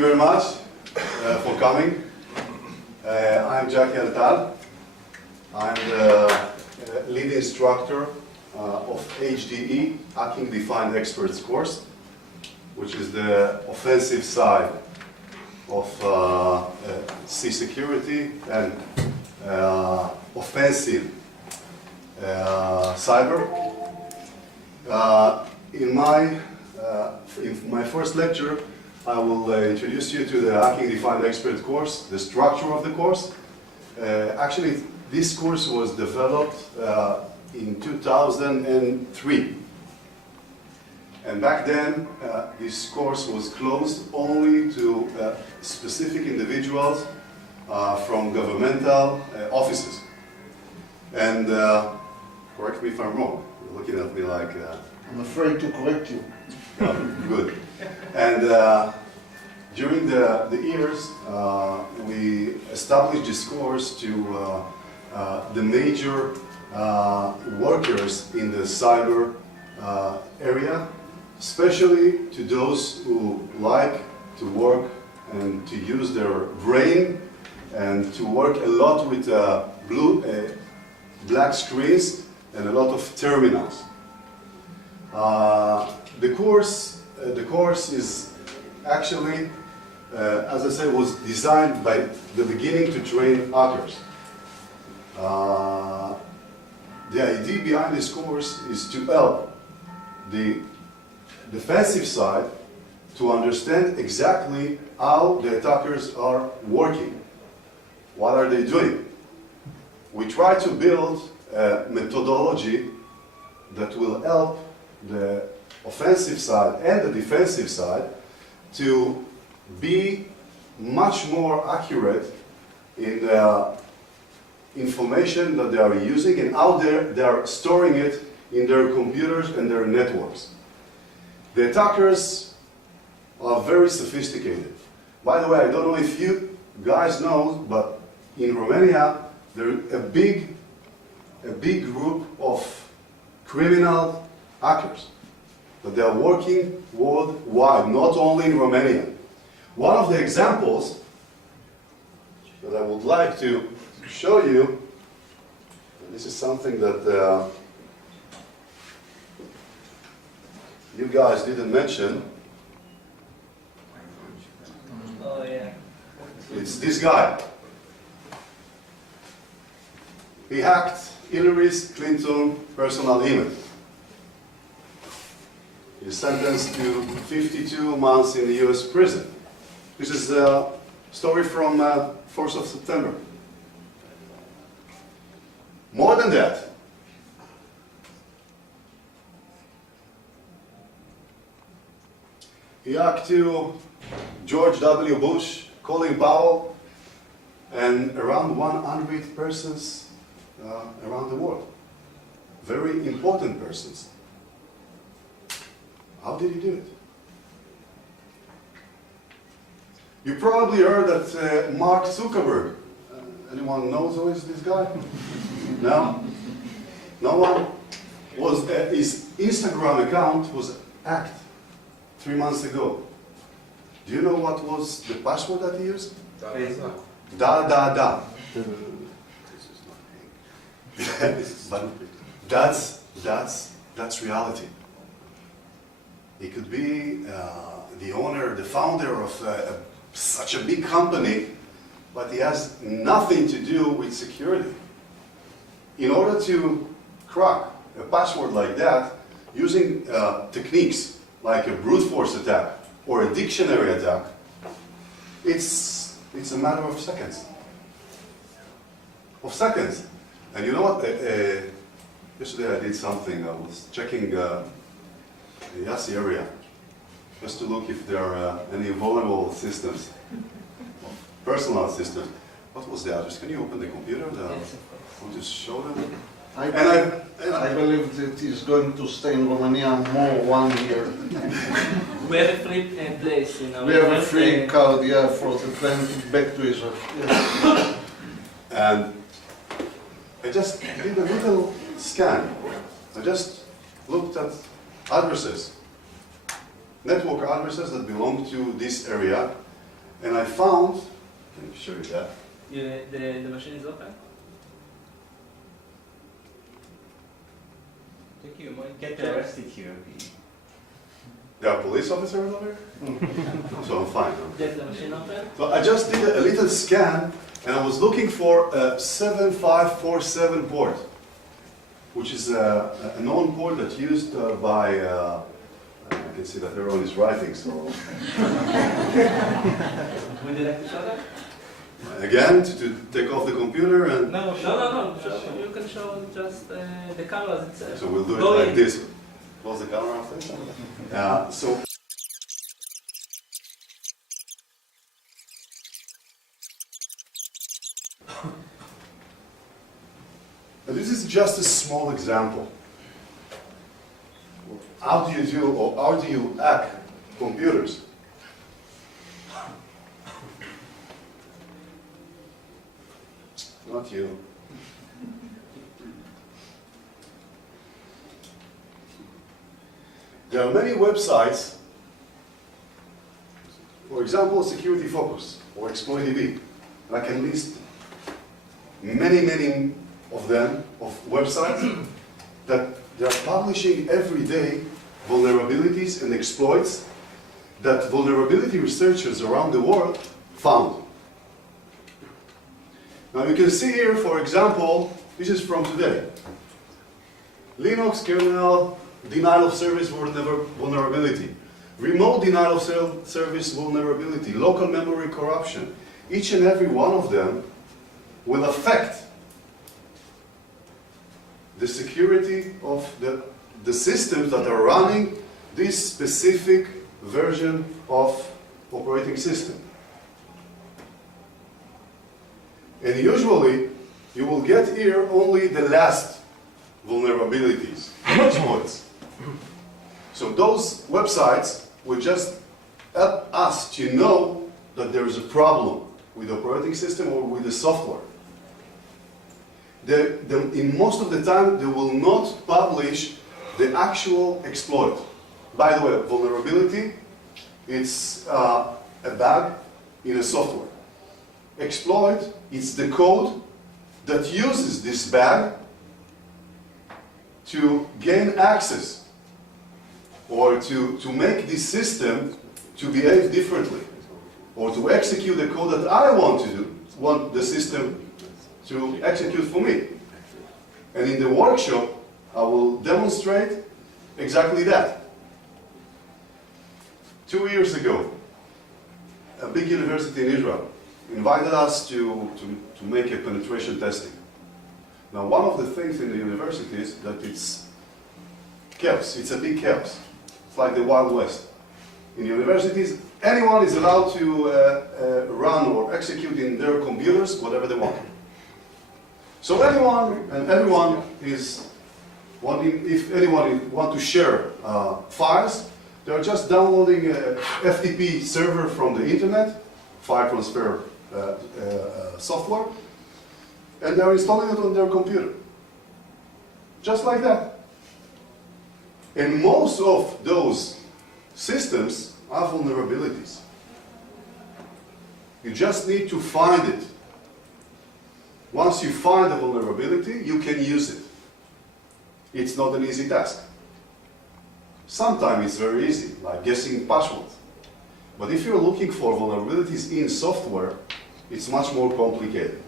you very much for coming. I'm Jackie Altal. I'm the lead instructor of HDE, Hacking Defined Experts course, which is the offensive side of C security and offensive cyber. In my first lecture, I will introduce you to the Hacking Defined Expert course, the structure of the course. Actually, this course was developed in 2003. And back then, this course was closed only to specific individuals from governmental offices. And correct me if I'm wrong. You're looking at me like... I'm afraid to correct you. Good. And during the years, we established this course to the major workers in the cyber area, especially to those who like to work and to use their brain and to work a lot with black screens and a lot of terminals. The course is actually, as I said, was designed by the beginning to train hackers. The idea behind this course is to help the defensive side to understand exactly how the attackers are working. What are they doing? We try to build a methodology that will help the offensive side and the defensive side to be much more accurate in the information that they are using and how they are storing it in their computers and their networks. The attackers are very sophisticated. By the way, I don't know if you guys know, but in Romania, there's a big group of criminal hackers, but they are working worldwide, not only in Romania. One of the examples that I would like to show you, this is something that you guys didn't mention. Oh yeah. It's this guy. He hacked Hillary Clinton's personal email. He's sentenced to 52 months in the US prison. This is a story from 4th of September. More than that, he hacked to George W. Bush, Colin Powell, and around 100 persons around the world. Very important persons. How did he do it? You probably heard that Mark Zuckerberg, anyone knows who is this guy? No? No one? His Instagram account was hacked 3 months ago. Do you know what was the password that he used? Da. But that's reality. He could be the owner, the founder of such a big company, but he has nothing to do with security. In order to crack a password like that, using techniques like a brute force attack or a dictionary attack, it's a matter of seconds. And you know what? Yesterday I did something. I was checking the Yassi area just to look if there are any vulnerable systems, personal systems. What was the address? Can you open the computer? I'll just show them. I believe that he's going to stay in Romania more 1 year. We have a free place, you know. We have a free card, yeah, for the plane back to Israel. Yes. And I just did a little scan. I just looked at addresses, network addresses that belong to this area, And I found, can I show you that? The machine is open? I think you might get arrested here. There are police officers over here? So I'm fine. Yes, the machine open? So I just did a little scan and I was looking for a 7547 port, which is a known port that's used by, I can see that everyone is writing, so. Would you like to show that? Again, to take off the computer and. No. You can show just the cameras itself. So we'll do it Go like in. this. Close the camera after. So. And this is just a small example. How do you do, or how do you hack computers? Not you. There are many websites, for example, Security Focus or ExploitDB. And I can list many of them, of websites, that they are publishing every day vulnerabilities and exploits that vulnerability researchers around the world found. Now you can see here, for example, this is from today. Linux kernel denial of service vulnerability, remote denial of service vulnerability, local memory corruption. Each and every one of them will affect the security of the systems that are running this specific version of operating system. And usually, you will get here only the last vulnerabilities, exploits. So those websites will just help us to know that there is a problem with the operating system or with the software. In most of the time, they will not publish the actual exploit. By the way, vulnerability, it's a bug in a software. Exploit, it's the code that uses this bug to gain access or to make this system to behave differently or to execute the code that I want the system to execute for me. And in the workshop, I will demonstrate exactly that. 2 years ago, a big university in Israel invited us to make a penetration testing. Now, one of the things in the university is that it's chaos. It's a big chaos. It's like the Wild West. In universities, anyone is allowed to run or execute in their computers whatever they want. So anyone and everyone is wanting, if anyone wants to share files, they're just downloading a FTP server from the internet, file transfer software, and they're installing it on their computer. Just like that. And most of those systems have vulnerabilities. You just need to find it. Once you find the vulnerability, you can use it. It's not an easy task. Sometimes it's very easy, like guessing passwords. But if you're looking for vulnerabilities in software, it's much more complicated.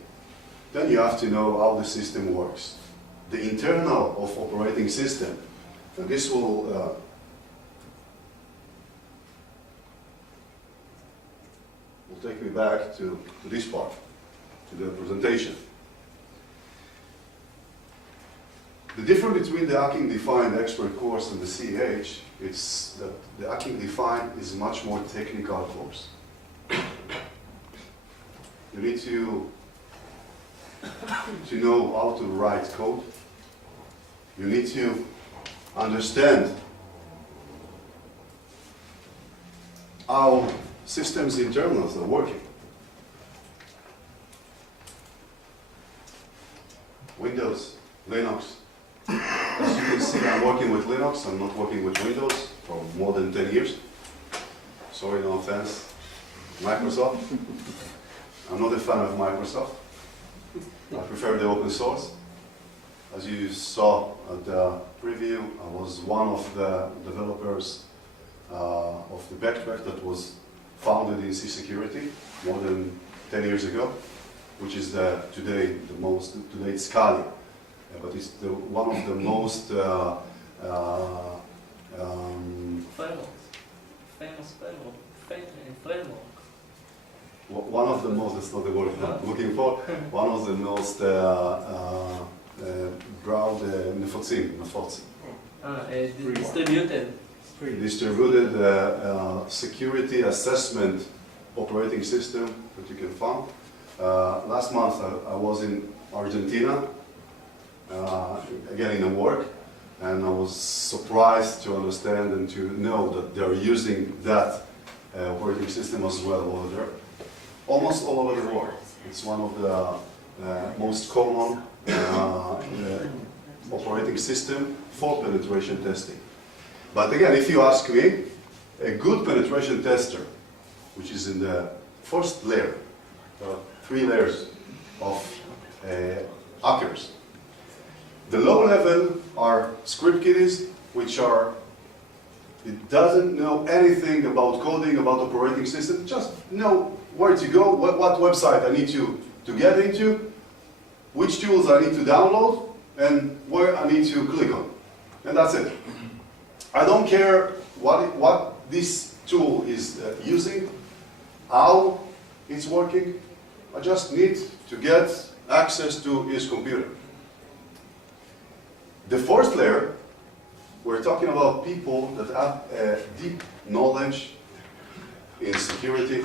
Then you have to know how the system works. The internal of operating system. And this will take me back to this part, to the presentation. The difference between the Hacking Defined Expert course and the CH is that the Hacking Defined is a much more technical course. You need to know how to write code. You need to understand how systems internals are working. Windows, Linux. As you can see, I'm working with Linux. I'm not working with Windows for more than 10 years. Sorry, no offense. Microsoft. I'm not a fan of Microsoft. I prefer the open source. As you saw at the preview, I was one of the developers of the backtrack that was founded in C security more than 10 years ago, which is today it's Kali, but it's one of the most famous framework. one of the most, that's not the word I'm looking for, one of the most broad נפוצים. Distributed security assessment operating system that you can find. Last month I was in Argentina, again in a work, and I was surprised to understand and to know that they're using that operating system as well over there. Almost all over the world. It's one of the most common operating system for penetration testing. But again, if you ask me, a good penetration tester, which is in the first layer, there are 3 layers of hackers. The low level are script kiddies, which are, it doesn't know anything about coding, about operating system, just know where to go, what website I need to get into, which tools I need to download, and where I need to click on. And that's it. I don't care what this tool is using, how it's working. I just need to get access to his computer. The first layer, we're talking about people that have a deep knowledge in security,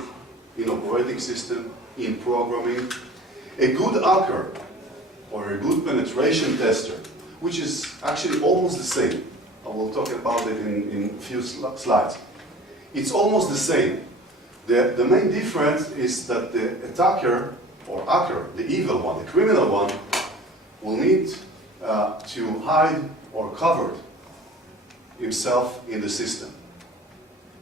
in operating system, in programming. A good hacker or a good penetration tester, which is actually almost the same. I will talk about it in a few slides. It's almost the same. The main difference is that the attacker or hacker, the evil one, the criminal one, will need to hide or cover himself in the system.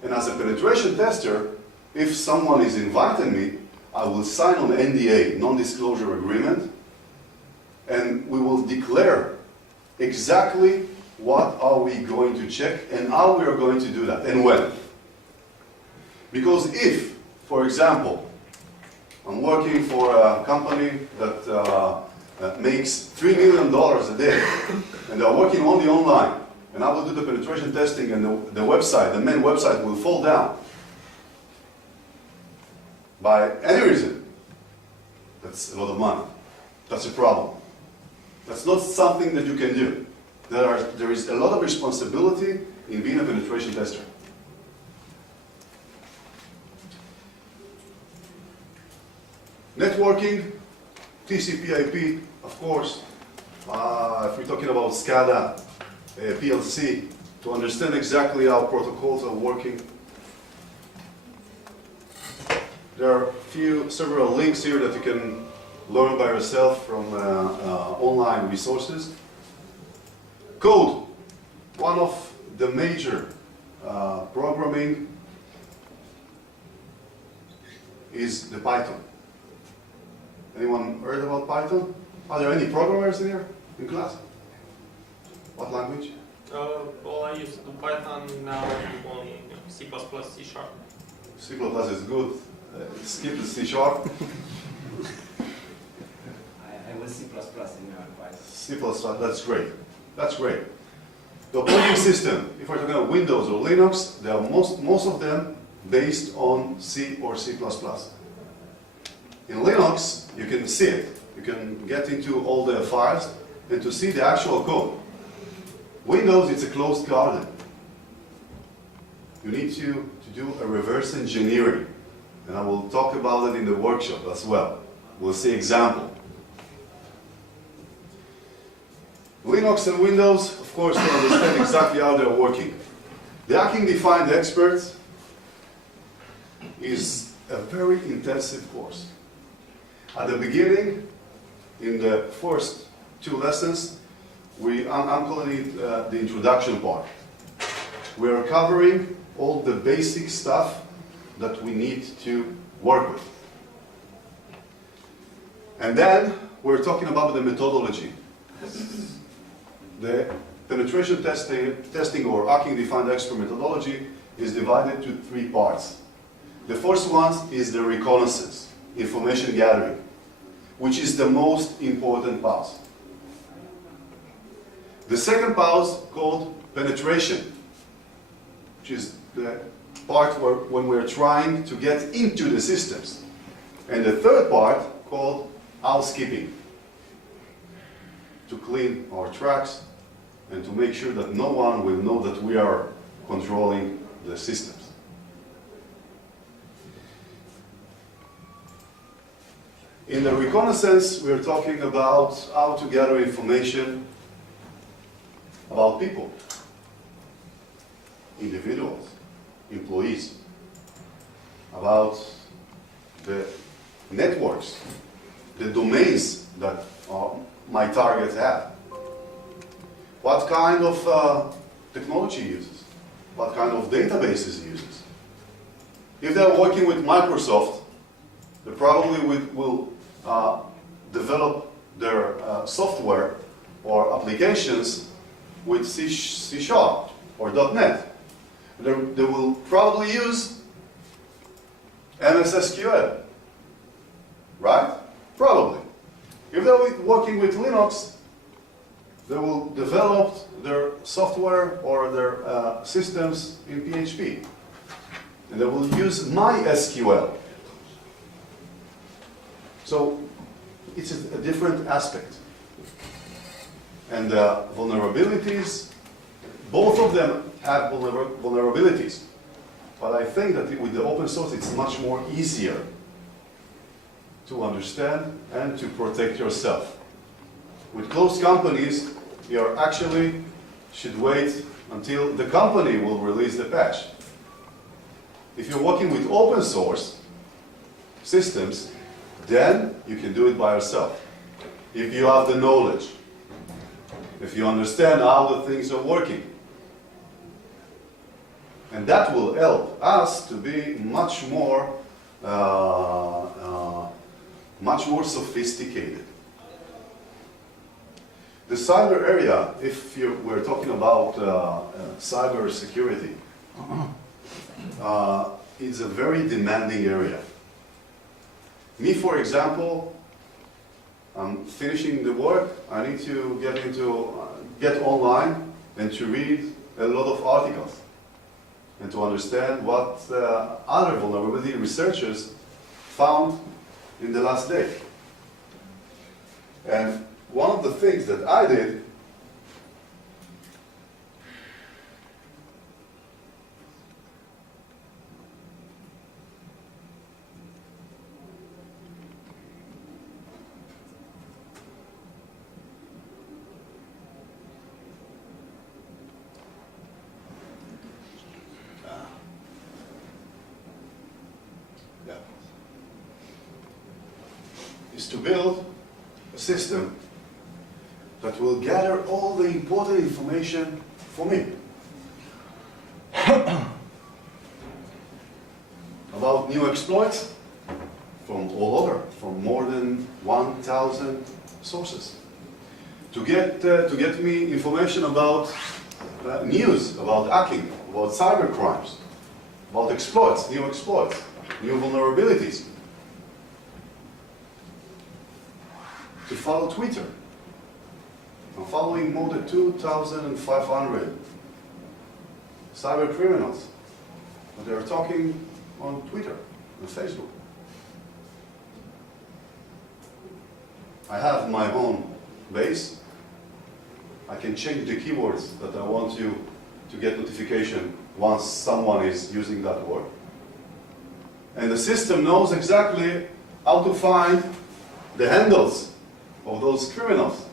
And as a penetration tester, if someone is inviting me, I will sign on NDA, non-disclosure agreement, and we will declare exactly what are we going to check and how we are going to do that and when. Because if, for example, I'm working for a company that makes $3 million a day and they're working only online, and I will do the penetration testing and the website, the main website will fall down by any reason, that's a lot of money. That's a problem. That's not something that you can do. There is a lot of responsibility in being a penetration tester. Networking, TCP/IP, of course. If we're talking about SCADA, PLC, to understand exactly how protocols are working. There are several links here that you can learn by yourself from online resources. Code, one of the major programming is the Python. Anyone heard about Python? Are there any programmers in here in class? What language? Well, I used to do Python, now only C++, C#. C++ is good. Skip the C#. I was C++ in Python. C++, that's great. That's great. The operating system, if we're talking about Windows or Linux, they are most of them based on C or C++. In Linux, you can see it. You can get into all the files and to see the actual code. Windows, it's a closed garden. You need to do a reverse engineering. And I will talk about it in the workshop as well. We'll see example. Linux and Windows, of course, to understand exactly how they're working. The Hacking Defined Experts is a very intensive course. At the beginning, in the first 2 lessons, I'm calling it the introduction part. We are covering all the basic stuff that we need to work with. And then we're talking about the methodology. The penetration testing or hacking-defined expert methodology is divided to 3 parts. The first one is the reconnaissance, information gathering, which is the most important part. The second part called penetration, which is the part where when we're trying to get into the systems. And the third part called housekeeping, to clean our tracks and to make sure that no one will know that we are controlling the systems. In the reconnaissance, we're talking about how to gather information about people, individuals, employees, about the networks, the domains that my targets have. What kind of technology he uses? What kind of databases he uses? If they're working with Microsoft, they probably will develop their software or applications with C# or .NET. They will probably use MS SQL, right? Probably. If they're working with Linux, they will develop their software or their systems in PHP. And they will use MySQL. So it's a different aspect. And vulnerabilities, both of them have vulnerabilities. But I think that with the open source, it's much more easier to understand and to protect yourself. With closed companies, you actually should wait until the company will release the patch. If you're working with open source systems, then you can do it by yourself. If you have the knowledge, if you understand how the things are working. And that will help us to be much more sophisticated. The cyber area, if we're talking about cyber security, is a very demanding area. Me, for example, I'm finishing the work. I need to get online and to read a lot of articles and to understand what other vulnerability researchers found in the last day. And one of the things that I did is to build a system that will gather all the important information for me about new exploits from all over, from more than 1,000 sources, to get me information about news, about hacking, about cyber crimes, about exploits, new vulnerabilities, to follow Twitter. I'm following more than 2,500 cyber criminals. But they're talking on Twitter and Facebook. I have my own base. I can change the keywords that I want you to get notification once someone is using that word. And the system knows exactly how to find the handles of those criminals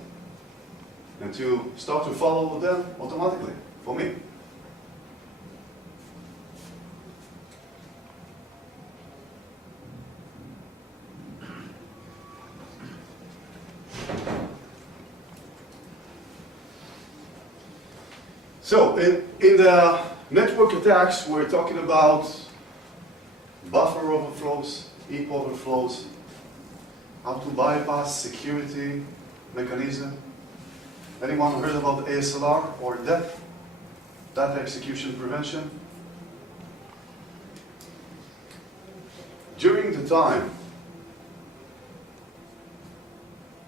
and to start to follow them automatically for me. So in the network attacks, we're talking about buffer overflows, heap overflows, how to bypass security mechanism. Anyone heard about ASLR or DEP? Data execution prevention? During the time,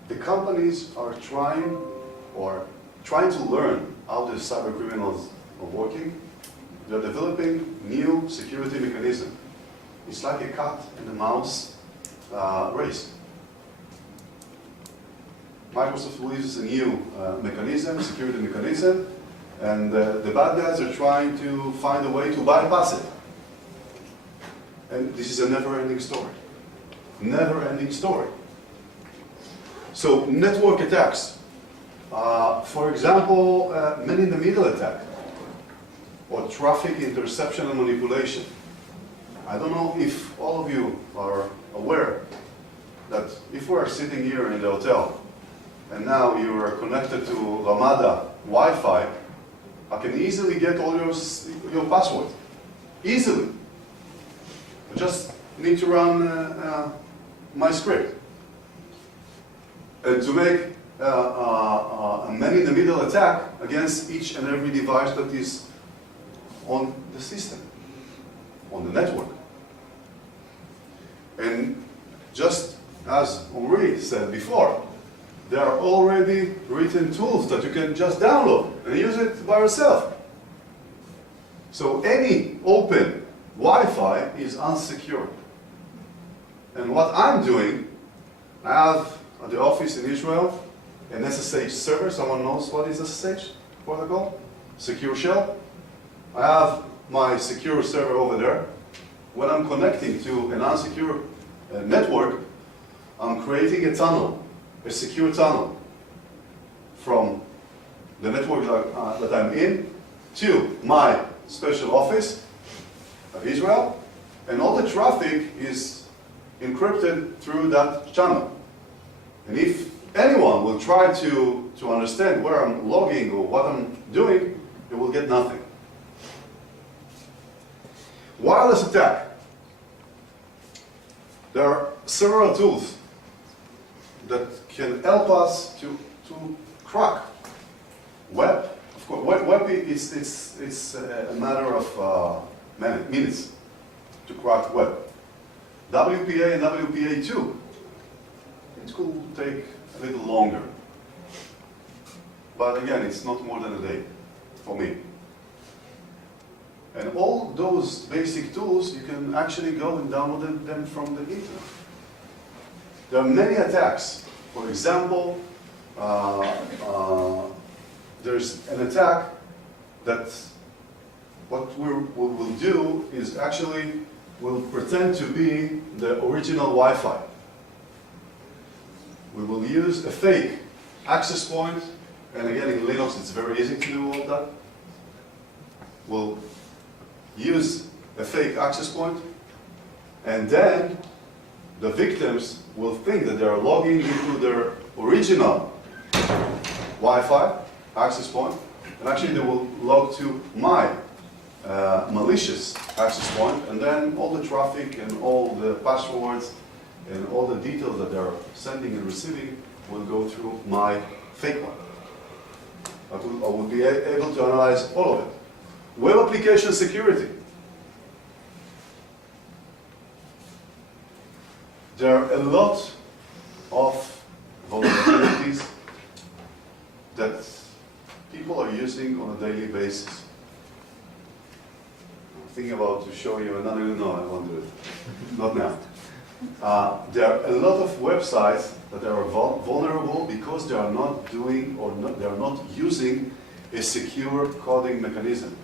the companies are trying to learn how the cyber criminals are working. They're developing new security mechanism. It's like a cat and a mouse race. Microsoft releases a new mechanism, security mechanism, and the bad guys are trying to find a way to bypass it. And this is a never-ending story. Never-ending story. So network attacks. For example, man-in-the-middle attack, or traffic interception and manipulation. I don't know if all of you are aware that if we're sitting here in the hotel, and now you are connected to Ramada Wi-Fi, I can easily get all your password. Easily. I just need to run my script. And to make a man-in-the-middle attack against each and every device that is on the system, on the network. And just as Henri said before, there are already written tools that you can just download and use it by yourself. So any open Wi-Fi is unsecured. And what I'm doing, I have at the office in Israel an SSH server. Someone knows what is SSH protocol? Secure shell. I have my secure server over there. When I'm connecting to an unsecure network, I'm creating a tunnel, a secure tunnel from the network that I'm in to my special office of Israel, and all the traffic is encrypted through that channel. And if anyone will try to understand where I'm logging or what I'm doing, it will get nothing. Wireless attack. There are several tools that can help us to crack web. Of course, web it's a matter of minutes to crack web. WPA and WPA2, it could take a little longer. But again, it's not more than a day for me. And all those basic tools, you can actually go and download them from the internet. There are many attacks. For example, there's an attack that what we'll do is actually we'll pretend to be the original Wi-Fi. We will use a fake access point, and again in Linux it's very easy to do all that. We'll use a fake access point, and then the victims will think that they are logging into their original Wi-Fi access point, and actually they will log to my malicious access point, and then all the traffic and all the passwords and all the details that they're sending and receiving will go through my fake one. I will be able to analyze all of it. Web application security. There are a lot of vulnerabilities that people are using on a daily basis. I'm thinking about to show you another, no, I won't do it. Not now. There are a lot of websites that are vulnerable because they are not doing or they are not using a secure coding mechanism.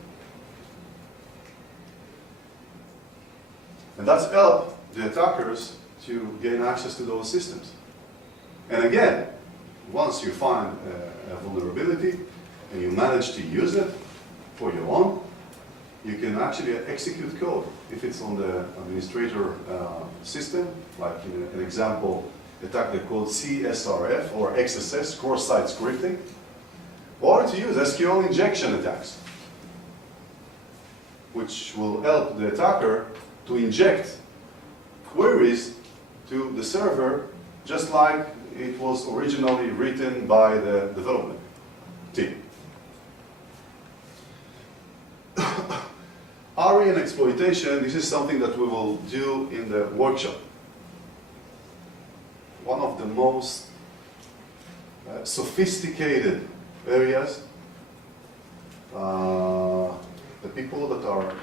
And that's helped the attackers to gain access to those systems. And again, once you find a vulnerability and you manage to use it for your own, you can actually execute code if it's on the administrator system, like in an example attack they called CSRF or XSS, cross-site scripting, or to use SQL injection attacks, which will help the attacker to inject queries to the server, just like it was originally written by the development team. RE and exploitation, this is something that we will do in the workshop. One of the most sophisticated areas. The people that are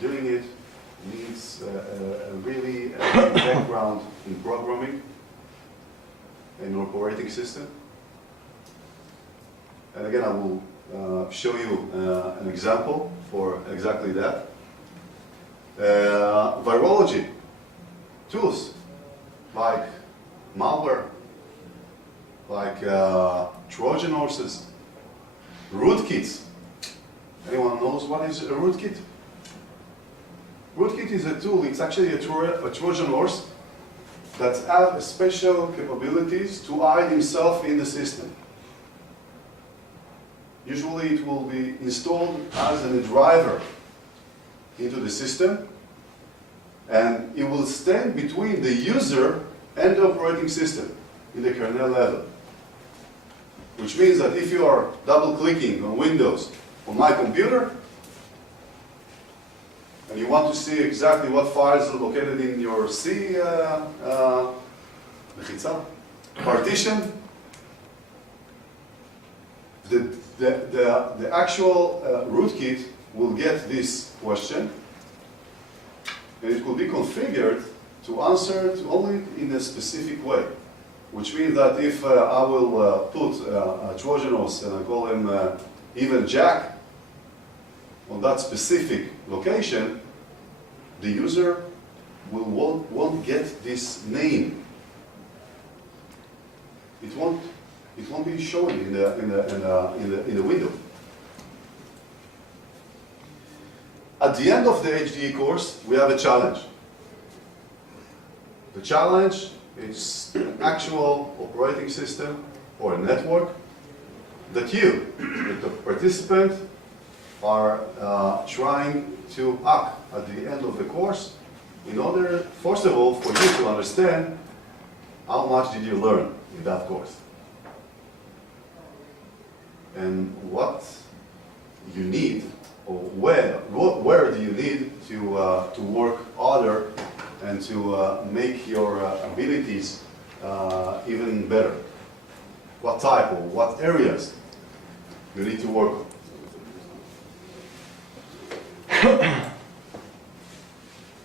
doing it needs a really background in programming, in operating system. And again, I will show you an example for exactly that. Virology tools like malware, like Trojan horses, rootkits. Anyone knows what is a rootkit? Rootkit is a tool, it's actually a Trojan horse that has special capabilities to hide himself in the system. Usually it will be installed as a driver into the system, and it will stand between the user and the operating system in the kernel level. Which means that if you are double-clicking on Windows on my computer, and you want to see exactly what files are located in your C partition, the actual rootkit will get this question, and it will be configured to answer it only in a specific way. Which means that if I will put a Trojan horse and I call him even Jack on that specific location, the user won't get this name. It won't be shown in the window. At the end of the HDE course, we have a challenge. The challenge is an actual operating system or a network that you, the participant, are trying to hack at the end of the course in order, first of all, for you to understand how much did you learn in that course and what you need, or where do you need to work harder and to make your abilities even better. What type or what areas you need to work on.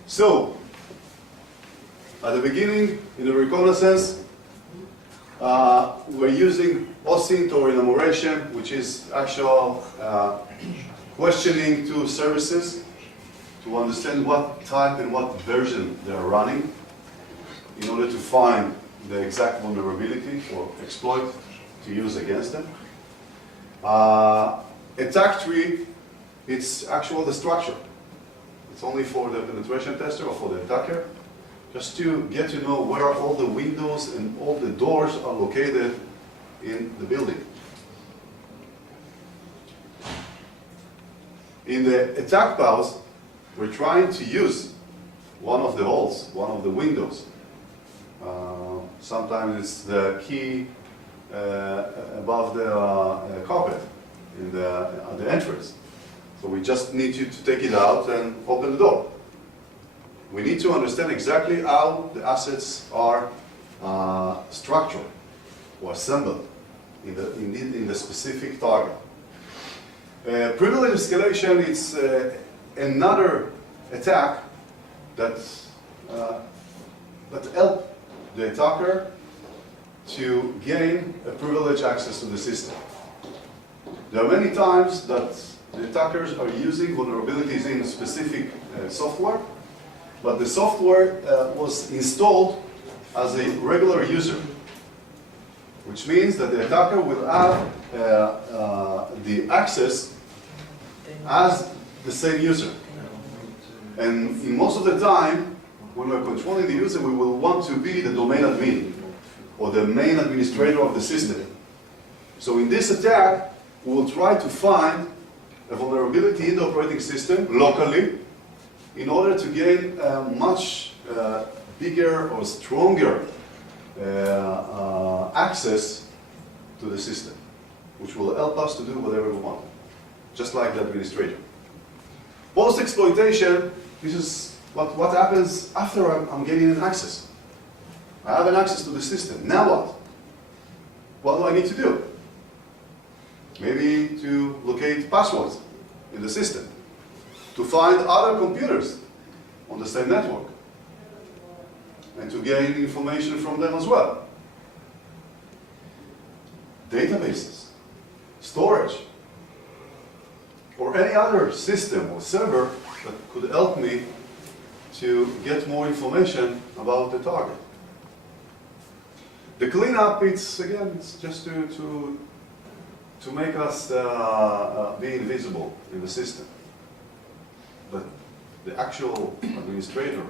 So, at the beginning, in the reconnaissance, we're using OSINT or enumeration, which is actual questioning to services to understand what type and what version they're running in order to find the exact vulnerability or exploit to use against them. Attack tree, it's actual the structure. It's only for the penetration tester or for the attacker, just to get to know where all the windows and all the doors are located in the building. In the attack paths, we're trying to use one of the holes, one of the windows. Sometimes it's the key above the carpet at the entrance. So we just need you to take it out and open the door. We need to understand exactly how the assets are structured or assembled in the specific target. Privilege escalation is another attack that helps the attacker to gain a privileged access to the system. There are many times that the attackers are using vulnerabilities in specific software, but the software was installed as a regular user, which means that the attacker will have the access as the same user. And in most of the time, when we're controlling the user, we will want to be the domain admin or the main administrator of the system. So in this attack, we will try to find a vulnerability in the operating system locally in order to gain much bigger or stronger access to the system, which will help us to do whatever we want, just like the administrator. Post-exploitation, this is what happens after I'm getting an access. I have an access to the system. Now what? What do I need to do? Maybe to locate passwords in the system, to find other computers on the same network, and to gain information from them as well. Databases, storage, or any other system or server that could help me to get more information about the target. The cleanup, it's just to make us be invisible in the system. But the actual administrator,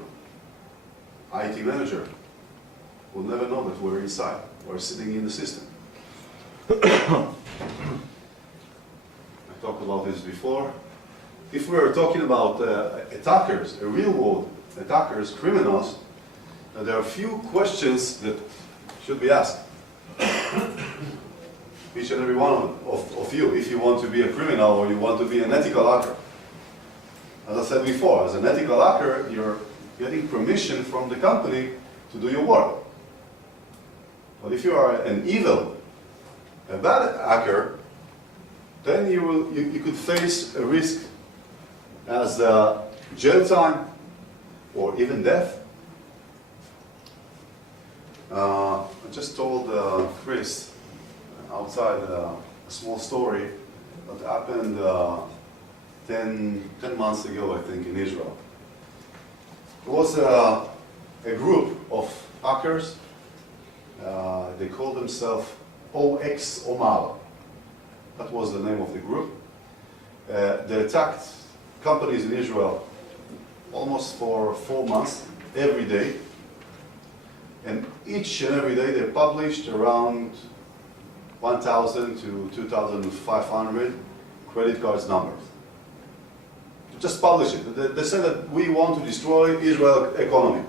IT manager, will never know that we're inside, we're sitting in the system. I talked about this before. If we are talking about attackers, real-world attackers, criminals, there are a few questions that should be asked. Each and every one of you, if you want to be a criminal or you want to be an ethical hacker. As I said before, as an ethical hacker, you're getting permission from the company to do your work. But if you are an evil, a bad hacker, then you could face a risk as jail time or even death. I just told Chris outside a small story that happened 10 months ago, I think, in Israel. There was a group of hackers. They called themselves OX Omar. That was the name of the group. They attacked companies in Israel almost for 4 months, every day. And each and every day they published around 1,000 to 2,500 credit cards numbers. Just publish it. They said that we want to destroy Israel's economy.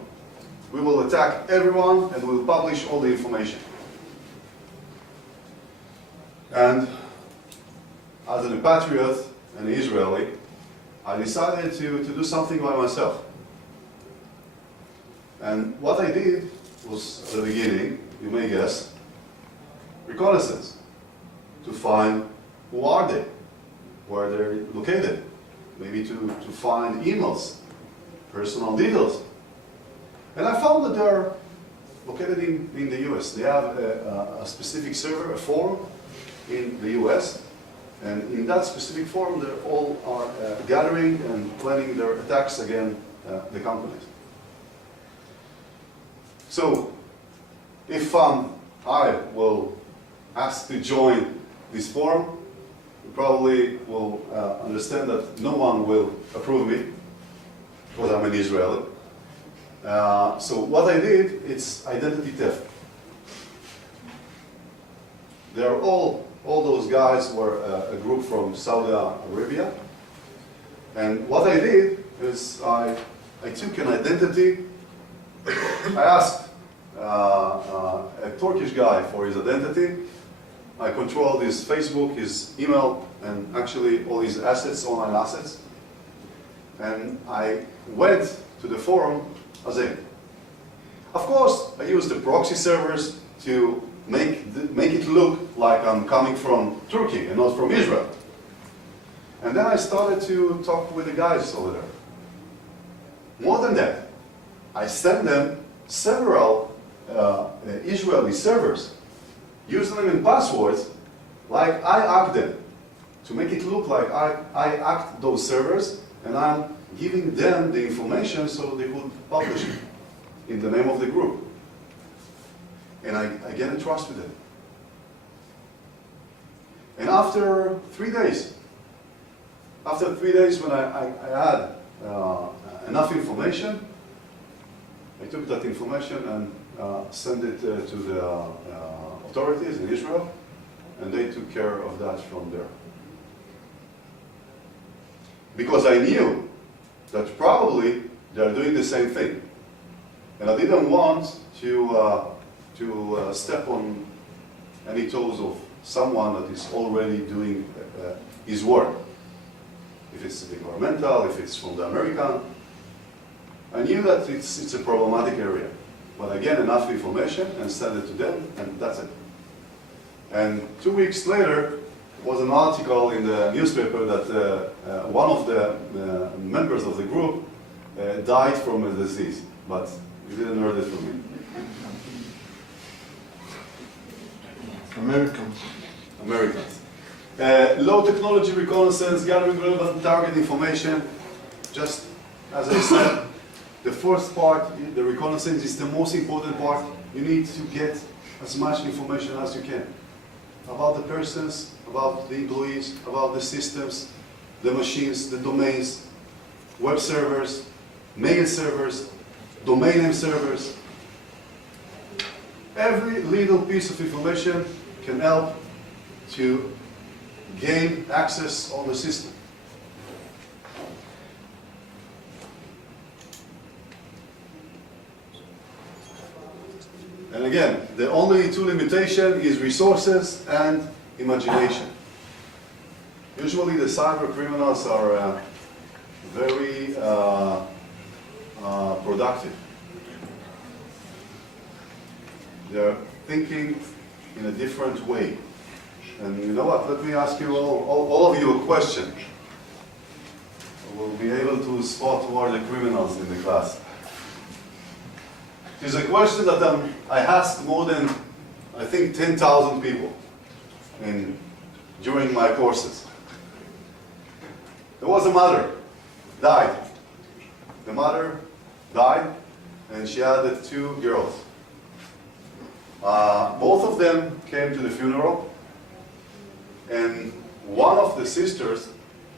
We will attack everyone and we will publish all the information. And as a patriot and Israeli, I decided to do something by myself. And what I did was, at the beginning, you may guess, reconnaissance, to find who are they, where they're located, maybe to find emails, personal details. And I found that they're located in the US. They have a specific server, a forum in the US, and in that specific forum they all are gathering and planning their attacks against the companies. So, if I will ask to join this forum, you probably will understand that no one will approve me, because I'm an Israeli. So what I did, it's identity theft. They're all those guys were a group from Saudi Arabia. And what I did is I took an identity. I asked a Turkish guy for his identity. I controlled his Facebook, his email, and actually all his assets, online assets. And I went to the forum as in. Of course, I used the proxy servers to make it look like I'm coming from Turkey and not from Israel. And then I started to talk with the guys over there. More than that, I sent them several Israeli servers, username and passwords, like I hacked them, to make it look like I hacked those servers, and I'm giving them the information so they would publish it in the name of the group. And I gained trust with them. And after 3 days, when I had enough information, I took that information and sent it to the authorities in Israel, and they took care of that from there. Because I knew that probably they're doing the same thing. And I didn't want to step on any toes of someone that is already doing his work. If it's the governmental, if it's from the American. I knew that it's a problematic area. But again, enough information and send it to them, and that's it. And 2 weeks later, was an article in the newspaper that one of the members of the group died from a disease, but you didn't hear it from me. Americans. Low technology reconnaissance, gathering relevant target information. Just as I said, the first part, the reconnaissance, is the most important part. You need to get as much information as you can about the persons, about the employees, about the systems, the machines, the domains, web servers, mail servers, domain name servers. Every little piece of information can help to gain access on the system. And again, the only two limitation is resources and imagination. Usually the cyber criminals are very productive. They're thinking in a different way. And you know what, let me ask you all of you a question. We'll be able to spot who are the criminals in the class. It's a question that I asked more than, I think, 10,000 people during my courses. There was a mother, died. The mother died, and she had two girls. Both of them came to the funeral, and one of the sisters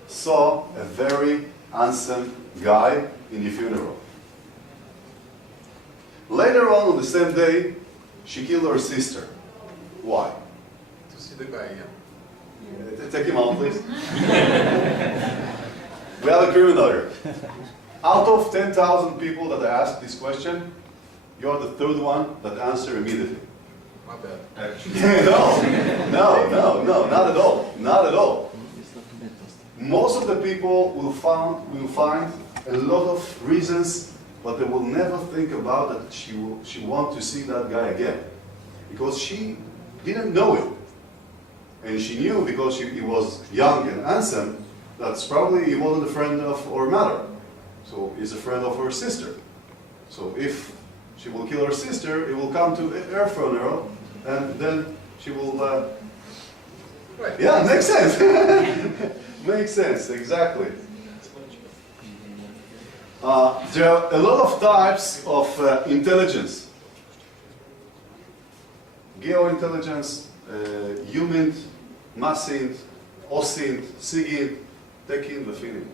saw a very handsome guy in the funeral. Later on the same day, she killed her sister. Why? To see the guy again. Take him out, please. We have a criminal here. Out of 10,000 people that I asked this question, you're the third one that answered immediately. My bad. No, not at all. Not at all. Most of the people will find a lot of reasons, but they will never think about that she wants to see that guy again. Because she didn't know him. And she knew, because he was young and handsome, that's probably he wasn't a friend of her mother. So he's a friend of her sister. So if she will kill her sister, it will come to her funeral, and then she will... Right. Yeah, makes sense. Makes sense, exactly. There are a lot of types of intelligence. Geointelligence, human, massint, osint, sigint, tekin, vefinin.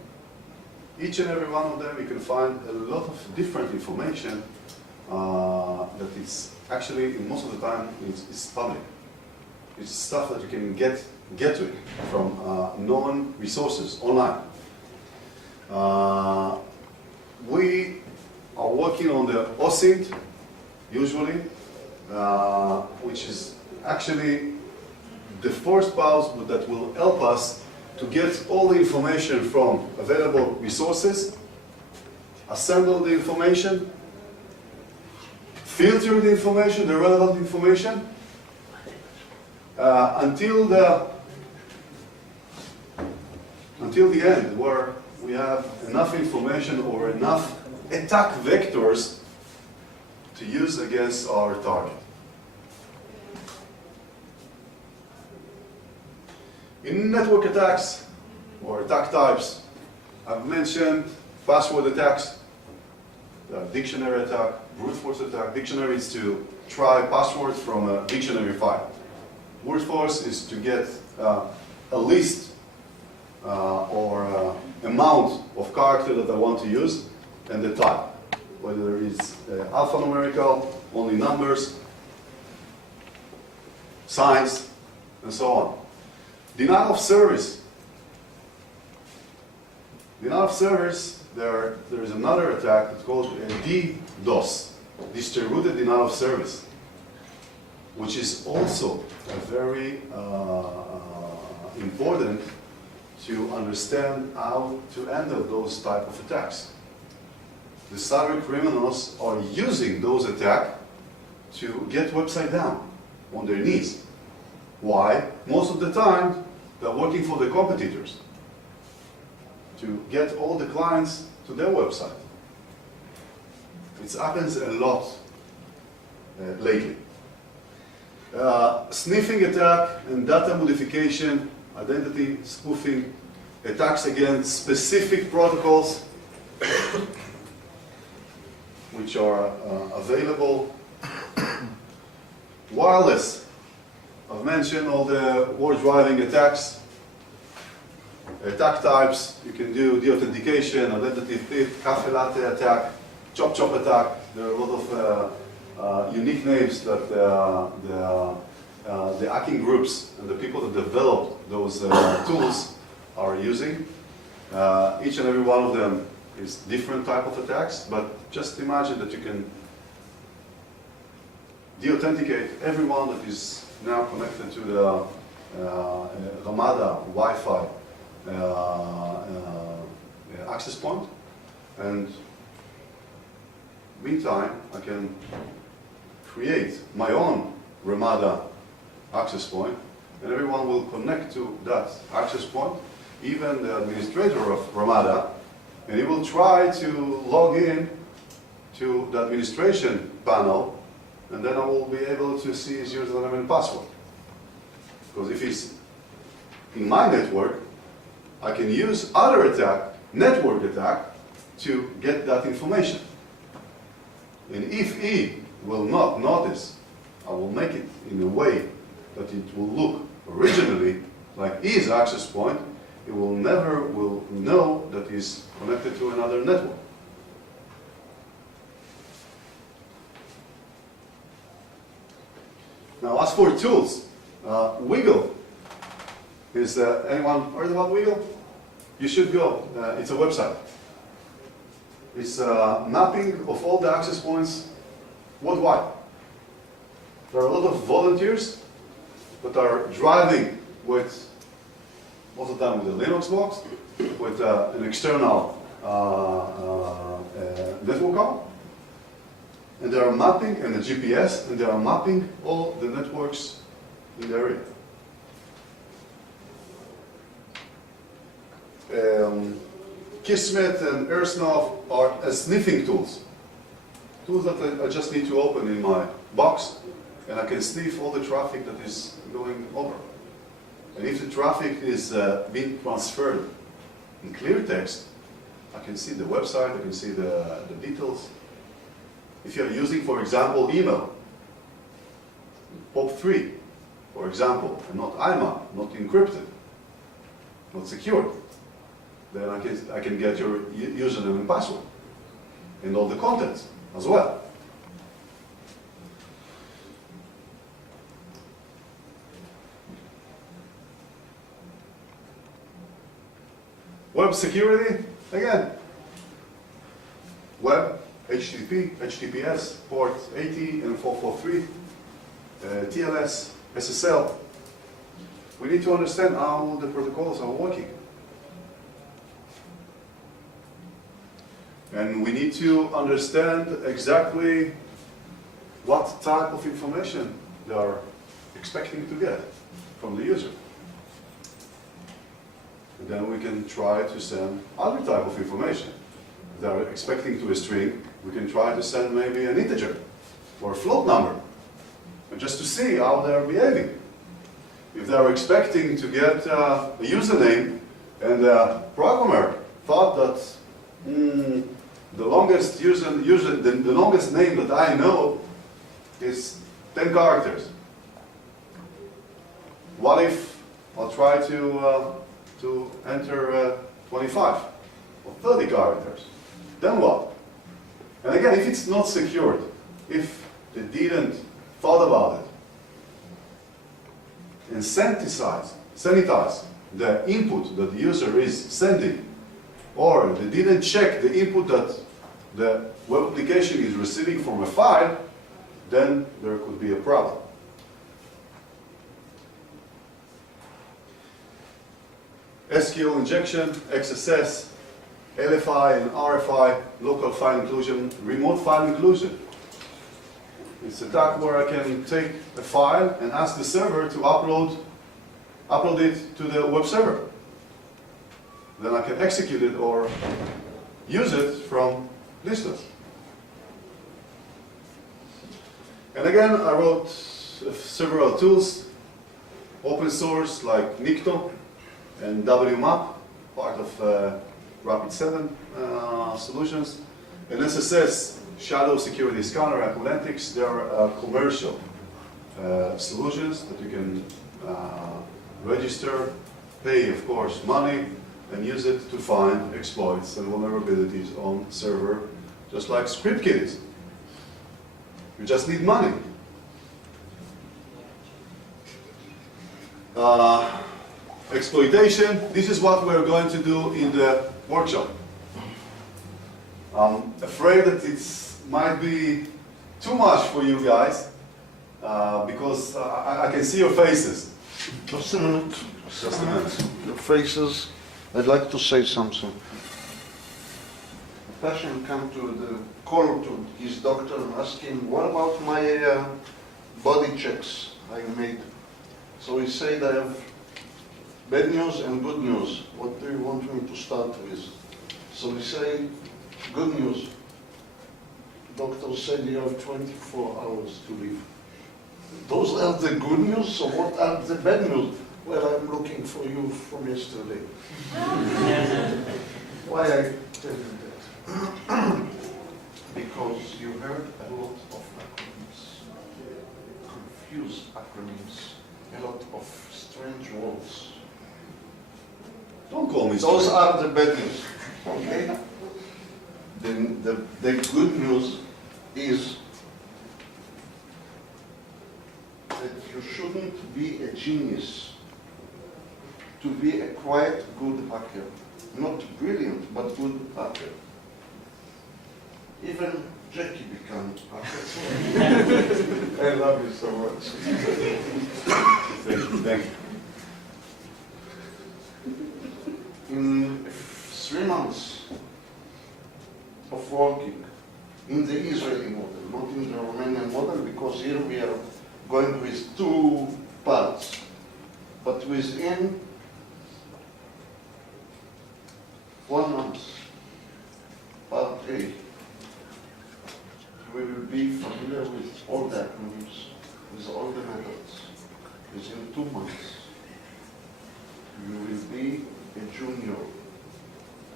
Each and every one of them, you can find a lot of different information that is actually, most of the time, it's public. It's stuff that you can get to it from known resources online. We are working on the OSINT, usually, which is actually the first path that will help us to get all the information from available resources, assemble the information, filter the information, the relevant information, until the end, where we have enough information or enough attack vectors to use against our target. In network attacks, or attack types, I've mentioned password attacks, dictionary attack, brute force attack. Dictionary is to try passwords from a dictionary file. Brute force is to get a list or amount of character that I want to use, and the type, whether it's alphanumerical, only numbers, signs, and so on. Denial of service. Denial of service, there is another attack that's called DDoS. distributed denial of service, which is also very important to understand how to handle those type of attacks. The cyber criminals are using those attacks to get website down on their knees. Why? Most of the time, they're working for the competitors to get all the clients to their website. It happens a lot lately. Sniffing attack and data modification, identity spoofing, attacks against specific protocols which are available. Wireless. I've mentioned all the war driving attacks. Attack types, you can do deauthentication, identity theft, cafe latte attack, chop attack. There are a lot of unique names that the hacking groups and the people that develop those tools are using. Each and every one of them is different type of attacks, but just imagine that you can deauthenticate everyone that is now connected to the Ramada Wi-Fi access point, and meantime I can create my own Ramada access point, and everyone will connect to that access point, even the administrator of Ramada, and he will try to log in to the administration panel, and then I will be able to see his username and password. Because if he's in my network, I can use other attack, network attack, to get that information. And if he will not notice, I will make it in a way that it will look originally like his access point. He will never know that he's connected to another network. Now, as for tools, Wiggle is, anyone heard about Wiggle? You should go. It's a website. It's a mapping of all the access points worldwide. There are a lot of volunteers that are driving with, most of the time with a Linux box, with an external network arm. And they are mapping, and a GPS, and they are mapping all the networks in the area. Kismet and Ersnov are sniffing tools. Tools that I just need to open in my box, and I can sniff all the traffic that is going over. And if the traffic is being transferred in clear text, I can see the website, I can see the details. If you're using, for example, email, POP3, for example, and not IMA, not encrypted, not secured, then I can get your username and password, and all the contents as well. Web security, again, web, HTTP, HTTPS, port 80 and 443, TLS, SSL. We need to understand how the protocols are working. And we need to understand exactly what type of information they are expecting to get from the user. And then we can try to send other type of information. If they are expecting to a string, we can try to send maybe an integer or a float number, and just to see how they are behaving. If they are expecting to get a username, and the programmer thought that the longest the longest name that I know is 10 characters. What if I'll try to enter 25 or 30 characters? Then what? And again, if it's not secured, if they didn't thought about it and sanitize the input that the user is sending, or they didn't check the input that the web application is receiving from a file, then there could be a problem. SQL injection, XSS, LFI and RFI, local file inclusion, remote file inclusion. It's an attack where I can take a file and ask the server to upload it to the web server. Then I can execute it or use it from distance. And again, I wrote several tools, open source like Nikto and WMAP, part of Rapid7 solutions, and SSS, Shadow Security Scanner, Analytics. They are commercial solutions that you can register, pay, of course, money, and use it to find exploits and vulnerabilities on server, just like ScriptKit is. You just need money. Exploitation, this is what we're going to do in the workshop. I'm afraid that it might be too much for you guys, because I can see your faces. Just a minute. Just a minute. Your faces. I'd like to say something. A patient came to the call to his doctor and asked him, what about my body checks I made? So he said, I have bad news and good news. What do you want me to start with? So he said, good news. Doctor said you have 24 hours to live. Those are the good news, so what are the bad news? Well, I'm looking for you from yesterday. Why I tell you that? Because you heard a lot of acronyms, confused acronyms, a lot of strange words. Don't call me Those strange. are the bad news, okay? Then the good news is that you shouldn't be a genius to be a quite good hacker. Not brilliant, but good hacker. Even Jackie became a hacker. I love you so much. Thank you. Thank you. In 3 months of working in the Israeli model, not in the Romanian model, because here we are going with 2 parts. But within 1 month, part A, we will be familiar with all the acronyms, with all the methods. Within 2 months, you will be a junior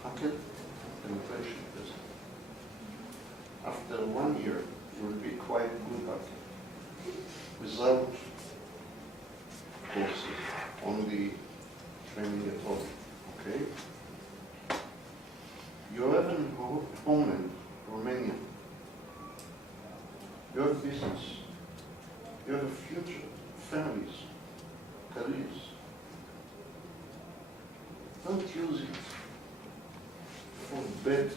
hacker penetration tester. After 1 year, you will be quite good hacker. Without courses, only training at home, okay? You have a homeland, Romania. You have business. You have a future, families, careers. Don't use it for bad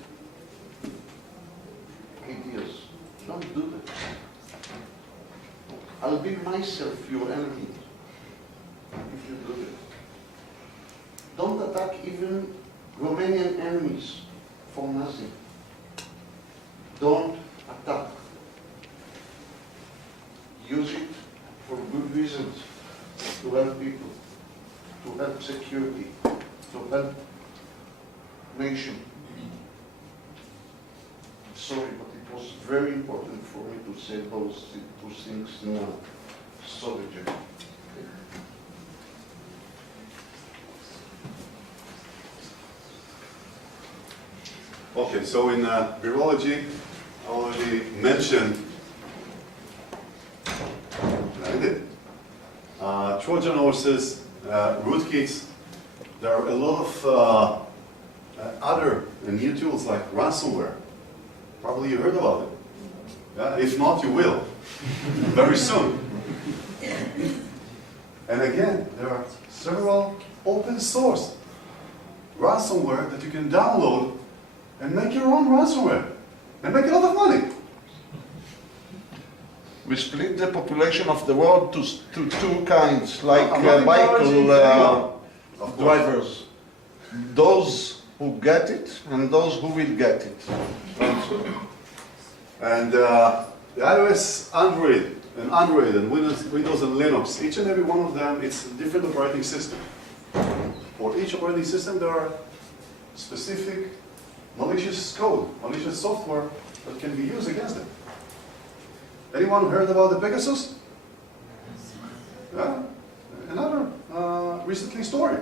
ideas. Don't do that. I'll be myself your enemy if you do it. Don't attack even Romanian enemies for nothing. Don't attack. Use it for good reasons, to help people, to help security, to help nation. Sorry, but it was very important for me to say those 2 things now. Sorry, Jackie. Okay, so in virology, I already mentioned, I did, Trojan horses, rootkits. There are a lot of other new tools like ransomware. Probably you heard about it. Yeah? If not, you will, very soon. And again, there are several open source ransomware that you can download and make your own ransomware. and make a lot of money. We split the population of the world to two kinds, like I'm not encouraging bicycle anyone, of course. drivers. Those who get it and those who will get it. And the iOS, Android, and Windows and Linux, each and every one of them, it's a different operating system. For each operating system, there are specific malicious code, malicious software that can be used against them. Anyone heard about the Pegasus? Yeah? Another recently story.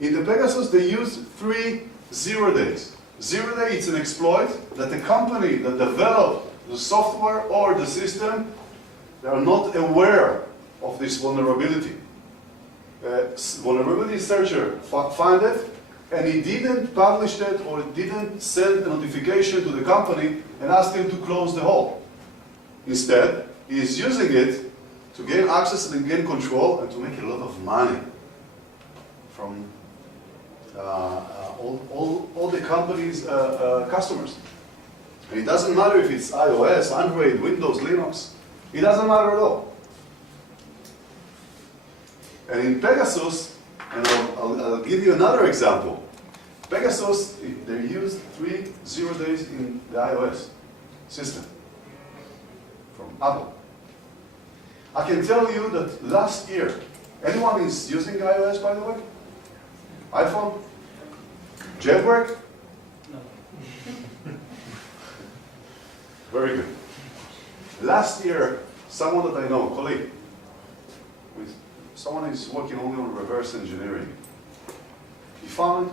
In the Pegasus, they use 3 0 days. 0 day, it's an exploit that the company that developed the software or the system, they are not aware of this vulnerability. Vulnerability searcher found it, and he didn't publish it or didn't send a notification to the company and ask them to close the hole. Instead, he is using it to gain access and gain control and to make a lot of money from all the company's customers. And it doesn't matter if it's iOS, Android, Windows, Linux. It doesn't matter at all. And in Pegasus, and I'll give you another example. Pegasus, they used 3 0 days in the iOS system from Apple. I can tell you that last year, anyone is using iOS, by the way? iPhone? Jailbreak? No. Very good. Last year, someone that I know, colleague, someone is working only on reverse engineering. He found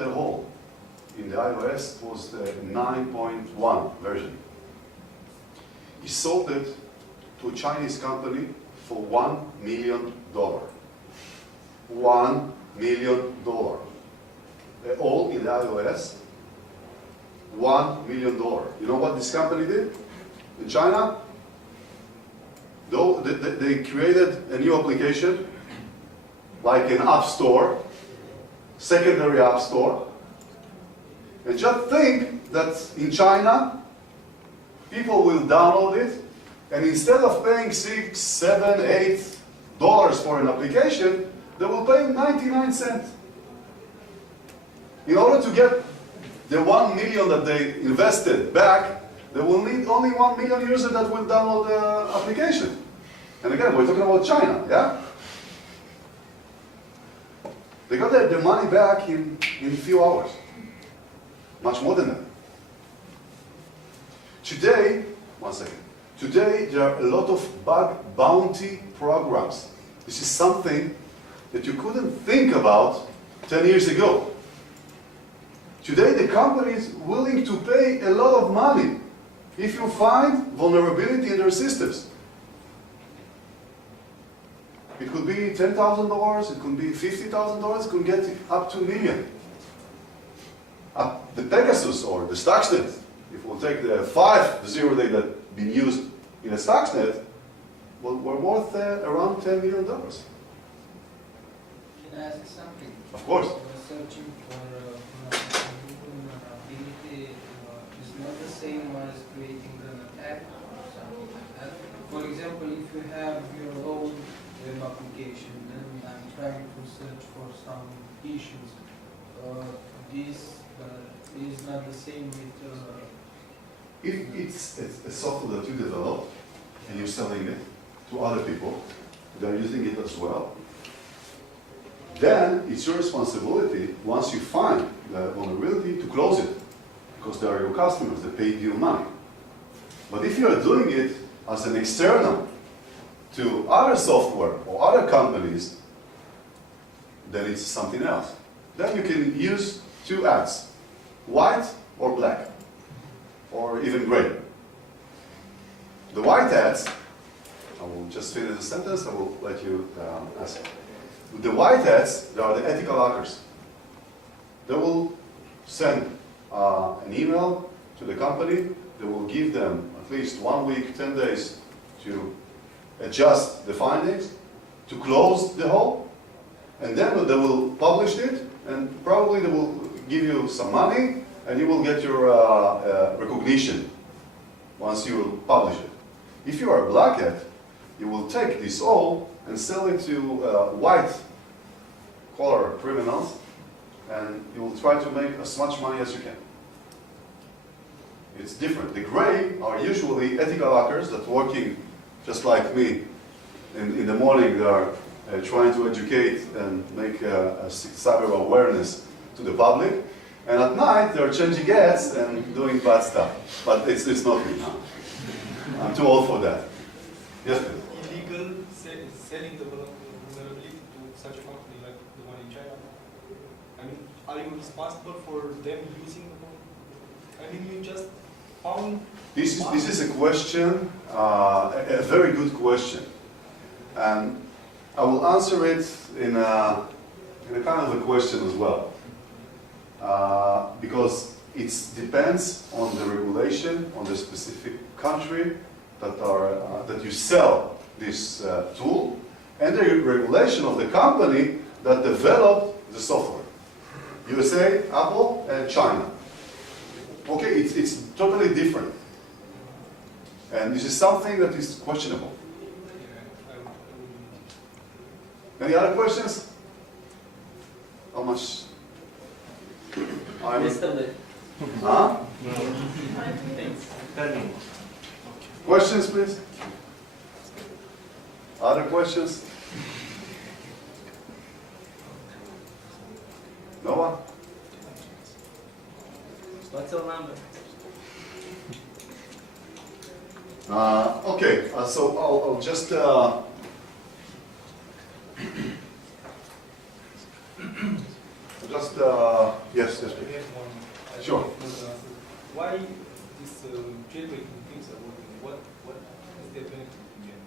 a hole in the iOS. It was the 9.1 version. He sold it to a Chinese company for $1 million. $1 million. All in the iOS. $1 million. You know what this company did in China? They created a new application, like an app store, secondary app store. And just think that in China, people will download it, and instead of paying $6, $7, $8 for an application, they will pay 99 cents. In order to get the 1 million that they invested back, they will need only 1 million users that will download the application. And again, we're talking about China, yeah? They got their money back in a few hours. Much more than that. Today, one second. Today, there are a lot of bug bounty programs. This is something that you couldn't think about 10 years ago. Today, the company is willing to pay a lot of money if you find vulnerability in their systems. It could be $10,000, it could be $50,000, it could get up to $1 million. The Pegasus or the Stuxnet, if we'll take the 5 0 day that been used in a Stuxnet, were worth around $10 million. Can I ask something? Of course. Searching for vulnerability is not the same as creating an attack or something like that. For example, if you have your own web application and I'm trying to search for some issues, this is not the same with... If it's a software that you develop and you're selling it to other people, they're using it as well, then it's your responsibility, once you find the vulnerability, to close it, because they are your customers, they paid you money. But if you are doing it as an external to other software or other companies, then it's something else. Then you can use 2 ads, white or black, or even gray. The white ads, I will just finish the sentence, I will let you ask. The white hats, they are the ethical hackers. They will send an email to the company. They will give them at least 1 week, 10 days to adjust the findings, to close the hole, and then they will publish it, and probably they will give you some money, and you will get your recognition once you publish it. If you are a black hat, you will take this all and sell it to white-collar criminals, and you will try to make as much money as you can. It's different. The gray are usually ethical hackers that working just like me. In the morning, they are trying to educate and make a cyber awareness to the public. And at night, they're changing ads and doing bad stuff. But it's not me now. I'm too old for that. Yes, please. Illegal selling the vulnerability to such a company like the one in China. I mean, are you responsible for them using the phone? I mean, you just found... This is a question, a very good question. And I will answer it in a kind of a question as well. Because it depends on the regulation, on the specific country that you sell this tool, and the regulation of the company that developed the software. USA, Apple, and China. Okay, it's totally different. And this is something that is questionable. Any other questions? How much? Yesterday. Huh? Thanks. Questions, please? Other questions? No one? What's your number? Okay, so I'll just yes, please. Sure. Why this jailbreaking things are working? What is their benefit again?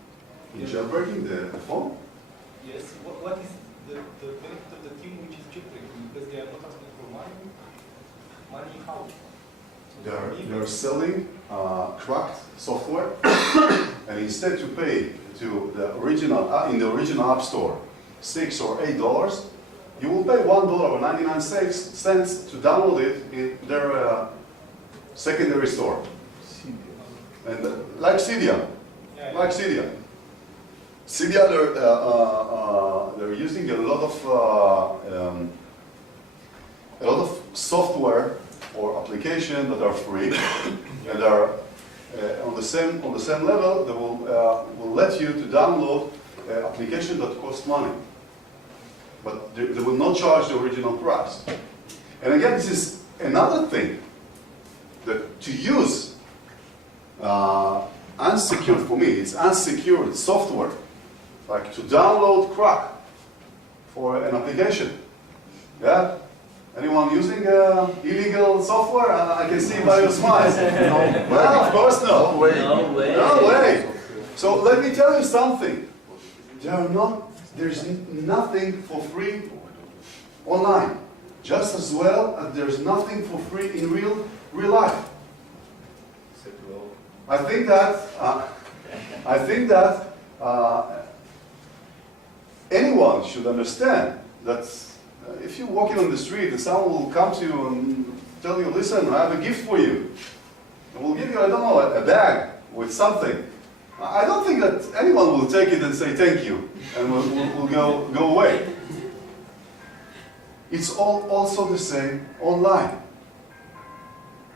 In jailbreaking the phone? Yes. What is the benefit of the team which is jailbreaking? Because they are not asking for money. Money how? They're selling cracked software, and instead to pay to the original in the original app store $6 or $8, you will pay $1.99 to download it in their secondary store. And like Cydia, like Cydia. Cydia, they're using a lot of software or application that are free and are on the same level. They will let you to download an application that costs money, but they will not charge the original price. And again, this is another thing that to use unsecured, for me, it's unsecured software, like to download crack for an application. Yeah. Anyone using illegal software? I can see by your smiles. No. Well, of course not. No way. No way. No way. So let me tell you something. There's nothing for free online. Just as well as there's nothing for free in real life. I think that anyone should understand that if you're walking on the street and someone will come to you and tell you, listen, I have a gift for you. And we'll give you, I don't know, a bag with something. I don't think that anyone will take it and say thank you and will go away. It's also the same online.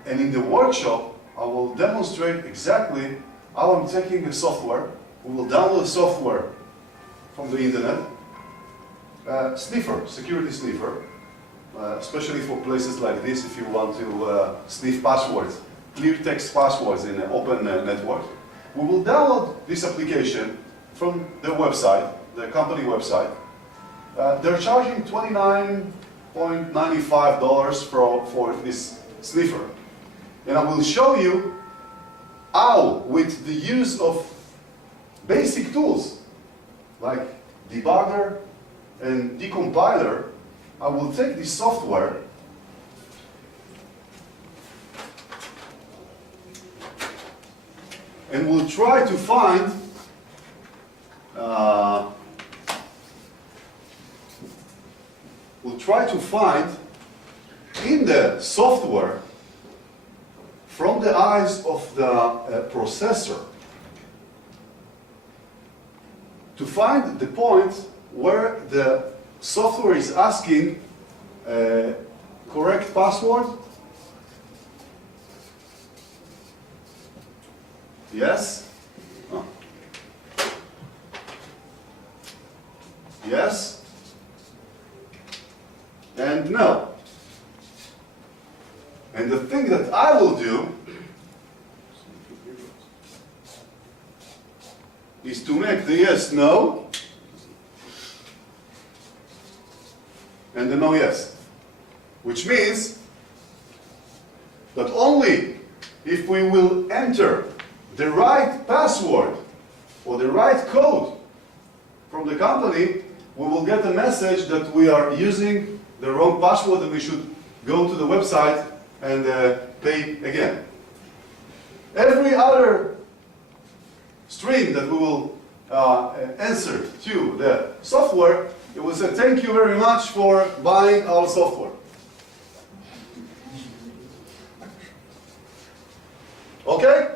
And in the workshop, I will demonstrate exactly how I'm taking the software. We will download software from the internet. Sniffer, security sniffer, especially for places like this if you want to sniff passwords, clear text passwords in an open network. We will download this application from their website, the company website. They're charging $29.95 for this sniffer. And I will show you how, with the use of basic tools like debugger and decompiler, I will take this software and we'll try to find in the software from the eyes of the processor, to find the point where the software is asking correct password. Yes? Oh. Yes? And no. And the thing that I will do is to make the yes no and the no yes. Which means that only if we will enter the right password or the right code from the company, we will get a message that we are using the wrong password and we should go to the website and pay again. Every other string that we will answer to the software, it will say thank you very much for buying our software. Okay?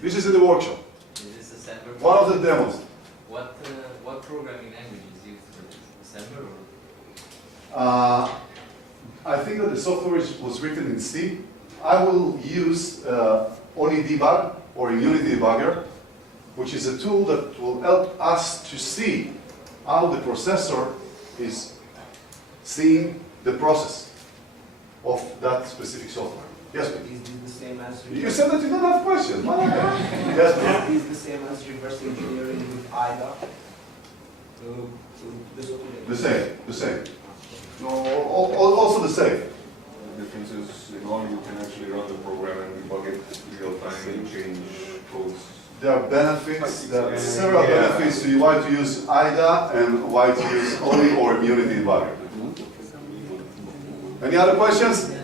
This is in the workshop. Is this assembler? One of the demos. What programming language is used for this? Assembler or? I think that the software was written in C. I will use only debug or Unity debugger, which is a tool that will help us to see how the processor is seeing the process of that specific software. Yes, please. Is this the same as You said that you don't have questions. Yes, please. Is the same as reverse engineering with IDA? The same. No, also the same. The difference is in all you can actually run the program and debug it real time and change codes. There are benefits, there are several benefits to why to use IDA and why to use only or Unity debugger. Any other questions?